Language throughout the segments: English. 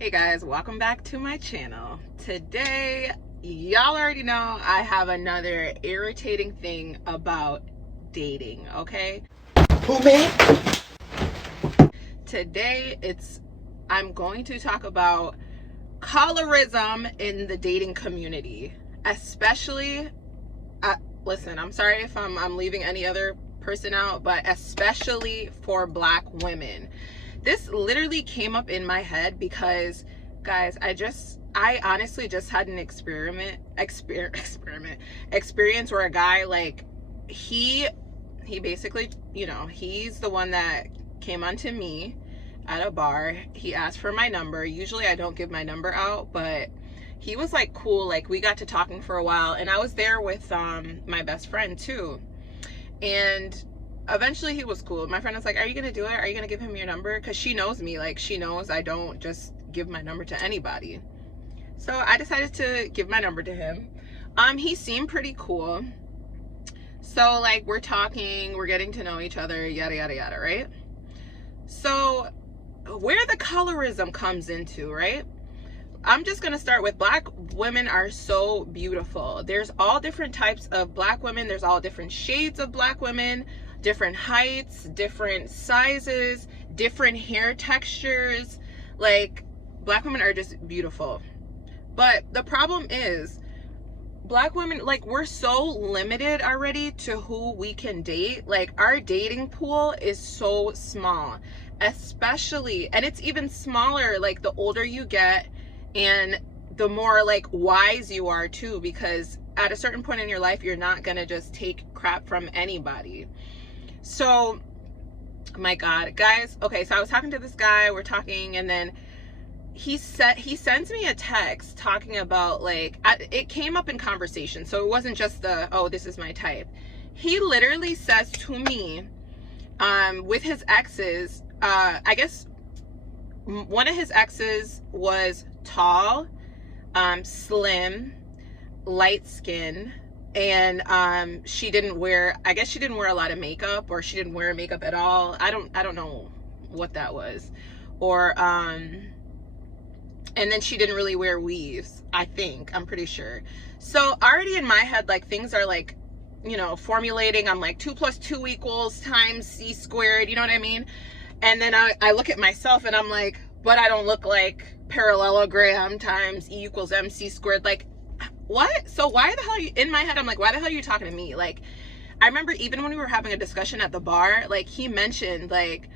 Hey guys, welcome back to my channel. Today, y'all already know I have another irritating thing about dating, okay? Who, me? Today, I'm going to talk about colorism in the dating community, especially, listen, I'm sorry if I'm leaving any other person out, but especially for Black women. This literally came up in my head because, guys, I honestly just had an experience where a guy, like, he basically, he's the one that came onto me at a bar. He asked for my number. Usually I don't give my number out, but he was like cool. Like, we got to talking for a while, and I was there with my best friend too. And eventually he was cool. My friend was like, are you gonna do it? Are you gonna give him your number? Because she knows me. Like, she knows I don't just give my number to anybody. So I decided to give my number to him. He seemed pretty cool. So, like, we're talking, we're getting to know each other, yada yada yada, right? So where the colorism comes into, right? I'm just gonna start with Black women are so beautiful. There's all different types of Black women. There's all different shades of Black women, different heights, different sizes, different hair textures. Like, Black women are just beautiful. But the problem is, Black women, like, we're so limited already to who we can date. Like, our dating pool is so small, especially, and it's even smaller like the older you get and the more like wise you are too, because at a certain point in your life you're not gonna just take crap from anybody. So, my God, guys, okay, so I was talking to this guy, we're talking, and then he sends me a text talking about, like, it came up in conversation, so it wasn't just the, oh, this is my type. He literally says to me, with his exes, I guess one of his exes was tall, slim, light skin, and she didn't wear, I guess she didn't wear a lot of makeup, or she didn't wear makeup at all. I don't know what that was. Or and then she didn't really wear weaves, I'm pretty sure. So already in my head, like, things are like, formulating. I'm like, 2 + 2 = times c squared, you know what I mean? And then I look at myself and I'm like, but I don't look like parallelogram times E = mc squared. Like, what? So why the hell are you, in my head, I'm like, why the hell are you talking to me? Like, I remember even when we were having a discussion at the bar, like, he mentioned, like,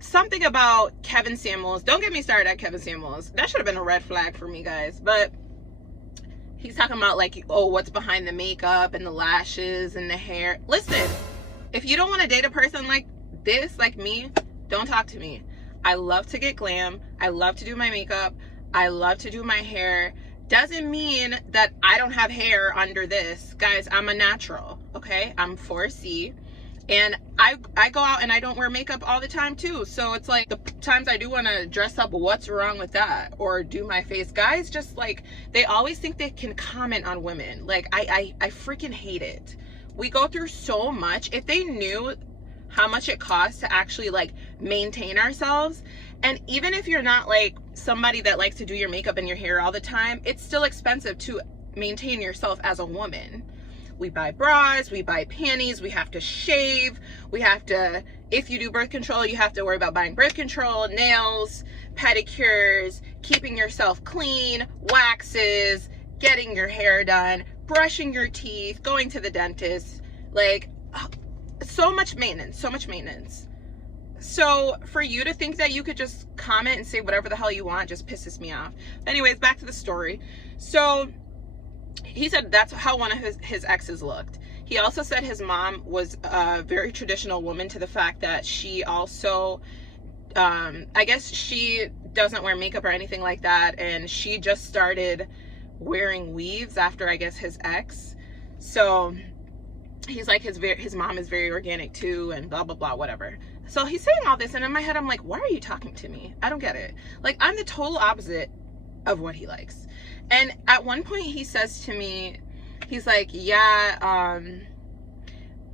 something about Kevin Samuels. Don't get me started at Kevin Samuels. That should have been a red flag for me, guys. But he's talking about, like, oh, what's behind the makeup and the lashes and the hair. Listen, if you don't want to date a person like this, like me, don't talk to me. I love to get glam. I love to do my makeup. I love to do my hair. Doesn't mean that I don't have hair under this. Guys, I'm a natural, okay? I'm 4C. And I go out and I don't wear makeup all the time too. So it's like, the times I do want to dress up, what's wrong with that? Or do my face. Guys just, like, they always think they can comment on women. Like, I freaking hate it. We go through so much. If they knew how much it costs to actually, like, maintain ourselves, and even if you're not like somebody that likes to do your makeup and your hair all the time, it's still expensive to maintain yourself as a woman. We buy bras, we buy panties, we have to shave, we have to, if you do birth control, you have to worry about buying birth control, nails, pedicures, keeping yourself clean, waxes, getting your hair done, brushing your teeth, going to the dentist. Like, so much maintenance, so much maintenance. So for you to think that you could just comment and say whatever the hell you want just pisses me off. But anyways, back to the story. So he said that's how one of his exes looked. He also said his mom was a very traditional woman, to the fact that she also, I guess she doesn't wear makeup or anything like that, and she just started wearing weaves after, I guess, his ex. So he's like, his mom is very organic too, and blah blah blah, whatever. So he's saying all this, and in my head I'm like, why are you talking to me? I don't get it. Like, I'm the total opposite of what he likes. And at one point he says to me, he's like, yeah,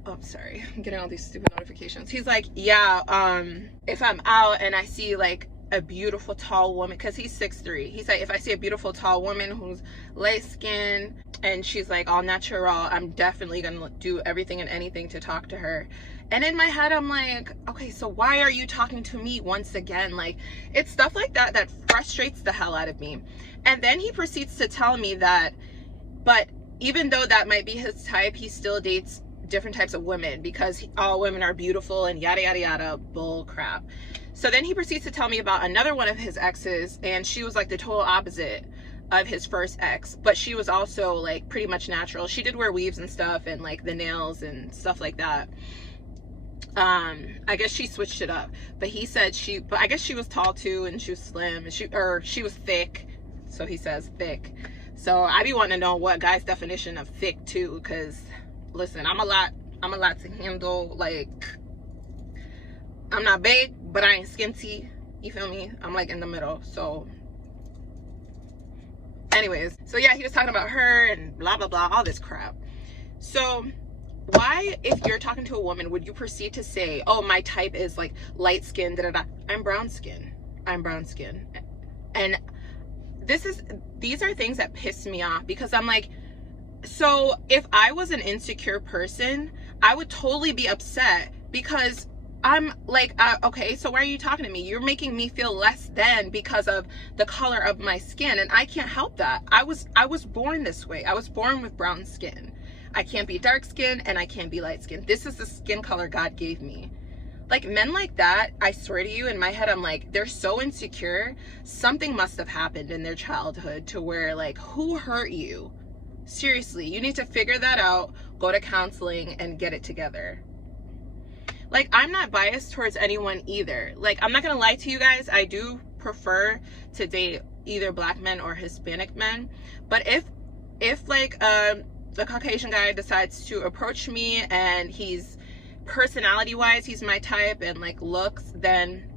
oh, sorry, I'm getting all these stupid notifications. He's like, yeah, if I'm out and I see, like, a beautiful tall woman, because he's 6'3", he's like, if I see a beautiful tall woman who's light skinned and she's like all natural, I'm definitely gonna do everything and anything to talk to her. And in my head, I'm like, okay, so why are you talking to me once again? Like, it's stuff like that that frustrates the hell out of me. And then he proceeds to tell me that, but even though that might be his type, he still dates different types of women because all women are beautiful and yada yada yada, bull crap. So then he proceeds to tell me about another one of his exes, and she was like the total opposite of his first ex, but she was also like pretty much natural. She did wear weaves and stuff and like the nails and stuff like that. I guess she switched it up, but he said but I guess she was tall too, and she was slim, and she was thick, so he says thick. So I be wanting to know what guy's definition of thick too, because listen, I'm a lot to handle. Like, I'm not big, but I ain't skinty, you feel me? I'm like in the middle. So anyways, so yeah, he was talking about her and blah blah blah, all this crap. So why, if you're talking to a woman, would you proceed to say, oh, my type is like light skin, da da da? I'm brown skin. And these are things that piss me off, because I'm like, so if I was an insecure person, I would totally be upset, because I'm like, okay, so why are you talking to me? You're making me feel less than because of the color of my skin, and I can't help that. I was born this way. I was born with brown skin. I can't be dark skin and I can't be light skin. This is the skin color God gave me. Like, men like that, I swear to you, in my head, I'm like, they're so insecure. Something must have happened in their childhood to where, like, who hurt you? Seriously, you need to figure that out, go to counseling, and get it together. Like, I'm not biased towards anyone either. Like, I'm not gonna lie to you guys, I do prefer to date either black men or Hispanic men. But if like the Caucasian guy decides to approach me and he's personality wise, he's my type, and like looks, then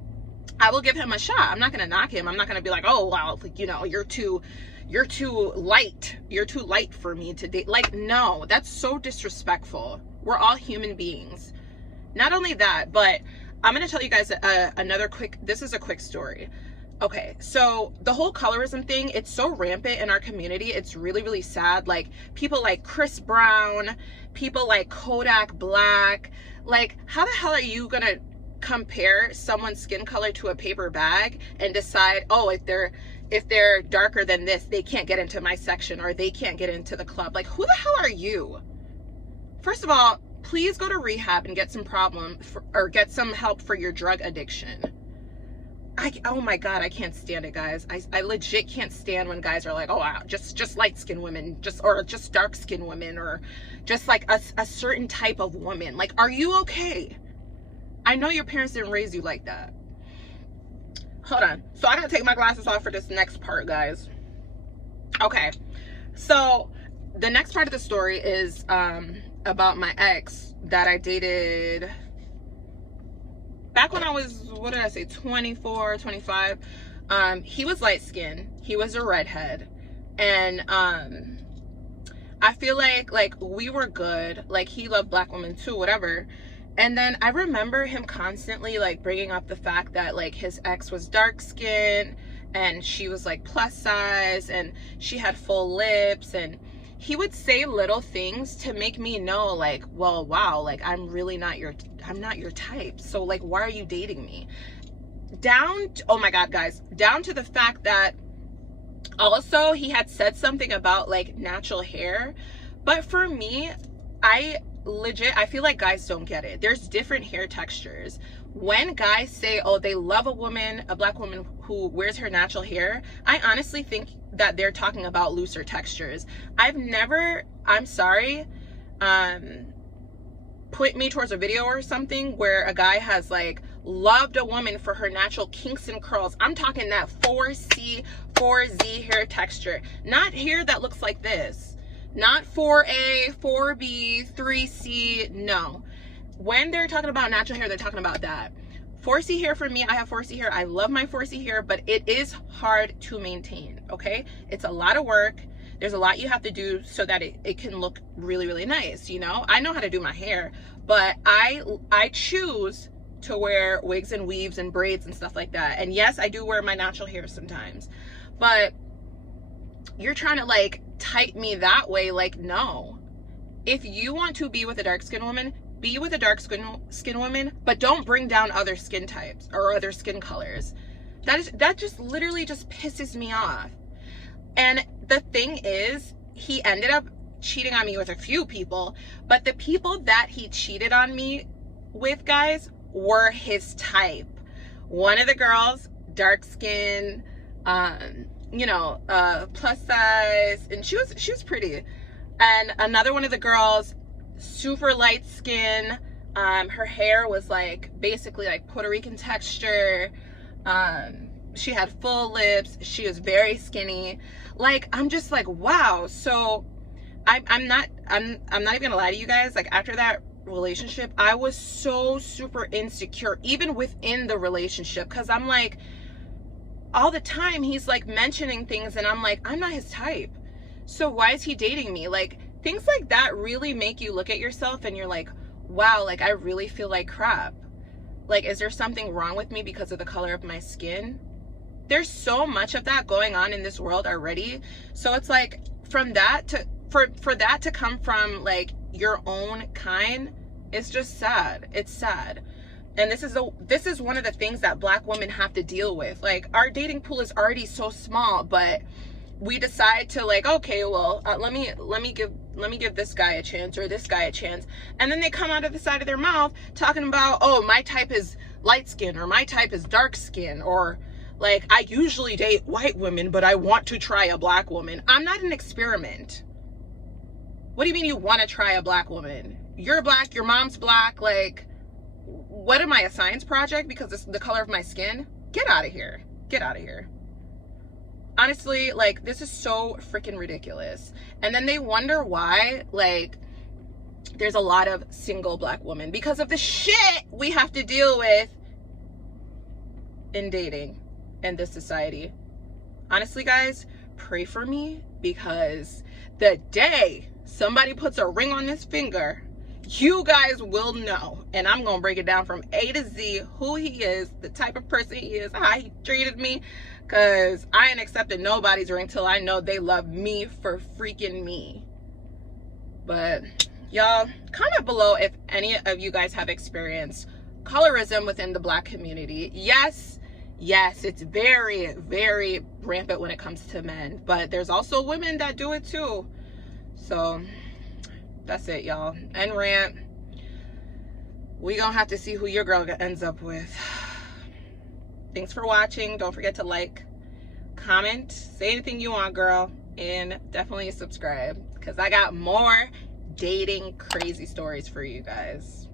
I will give him a shot. I'm not gonna knock him. I'm not gonna be like, oh wow, like, you know, you're too light for me to date. Like, no, that's so disrespectful. We're all human beings. Not only that, but I'm gonna tell you guys this is a quick story. Okay, so the whole colorism thing, it's so rampant in our community. It's really, really sad. Like, people like Chris Brown, people like Kodak Black. Like, how the hell are you gonna compare someone's skin color to a paper bag and decide, oh, if they're darker than this, they can't get into my section, or they can't get into the club? Like, who the hell are you? First of all, please go to rehab and get some get some help for your drug addiction. Oh my God, I can't stand it, guys. I legit can't stand when guys are like, oh wow, just light skinned women, or just dark skinned women, or just like a certain type of woman. Like, are you okay? I know your parents didn't raise you like that. Hold on. So I gotta take my glasses off for this next part, guys. Okay. So the next part of the story is about my ex that I dated back when I was, what did I say, 24, 25. He was light skinned. He was a redhead. And I feel like we were good. Like, he loved black women too, whatever. And then I remember him constantly like bringing up the fact that like his ex was dark skinned and she was like plus size and she had full lips, and he would say little things to make me know, like, well, wow, like, I'm not your type. So like, why are you dating me? Oh my God, guys, down to the fact that also he had said something about like natural hair. But for me, I feel like guys don't get it. There's different hair textures. When guys say, oh, they love a black woman who wears her natural hair, I honestly think that they're talking about looser textures. I'm sorry, point me towards a video or something where a guy has like loved a woman for her natural kinks and curls. I'm talking that 4C, 4Z hair texture, not hair that looks like this. Not 4A, 4B, 3C, no. When they're talking about natural hair, they're talking about that. 4C hair for me, I have 4C hair. I love my 4C hair, but it is hard to maintain, okay? It's a lot of work. There's a lot you have to do so that it can look really, really nice, you know? I know how to do my hair, but I choose to wear wigs and weaves and braids and stuff like that. And yes, I do wear my natural hair sometimes, but you're trying to like type me that way. Like, no. If you want to be with a dark skinned woman, be with a dark skin woman, but don't bring down other skin types or other skin colors. That just literally just pisses me off. And the thing is, he ended up cheating on me with a few people, but the people that he cheated on me with, guys, were his type. One of the girls, dark skin, you know, plus size, and she was pretty. And another one of the girls, super light skin. Her hair was like basically like Puerto Rican texture. She had full lips. She was very skinny. Like, I'm just like, wow. So I'm not even gonna lie to you guys. Like, after that relationship, I was so super insecure, even within the relationship, because I'm like, all the time he's like mentioning things and I'm like, I'm not his type. So why is he dating me? Like, things like that really make you look at yourself and you're like, wow, like I really feel like crap. Like, is there something wrong with me because of the color of my skin? There's so much of that going on in this world already. So it's like, from that to for that to come from like your own kind, it's just sad. It's sad. And this is one of the things that Black women have to deal with. Like, our dating pool is already so small, but we decide to like, okay, well, let me give this guy a chance or this guy a chance, and then they come out of the side of their mouth talking about, oh, my type is light skin, or my type is dark skin, or like, I usually date white women, but I want to try a Black woman. I'm not an experiment. What do you mean you want to try a Black woman? You're Black, your mom's Black. Like, what am I, a science project because it's the color of my skin? Get out of here. Get out of here. Honestly, like, this is so freaking ridiculous. And then they wonder why, like, there's a lot of single Black women because of the shit we have to deal with in dating in this society. Honestly, guys, pray for me, because the day somebody puts a ring on this finger, you guys will know. And I'm gonna break it down from A to Z, who he is, the type of person he is, how he treated me, because I ain't accepting nobody's ring till I know they love me for freaking me. But y'all, comment below if any of you guys have experienced colorism within the Black community. Yes, it's very, very rampant when it comes to men, but there's also women that do it too. So that's it, y'all. End rant. We gonna have to see who your girl ends up with. Thanks for watching. Don't forget to like, comment, say anything you want, girl, and definitely subscribe, because I got more dating crazy stories for you guys.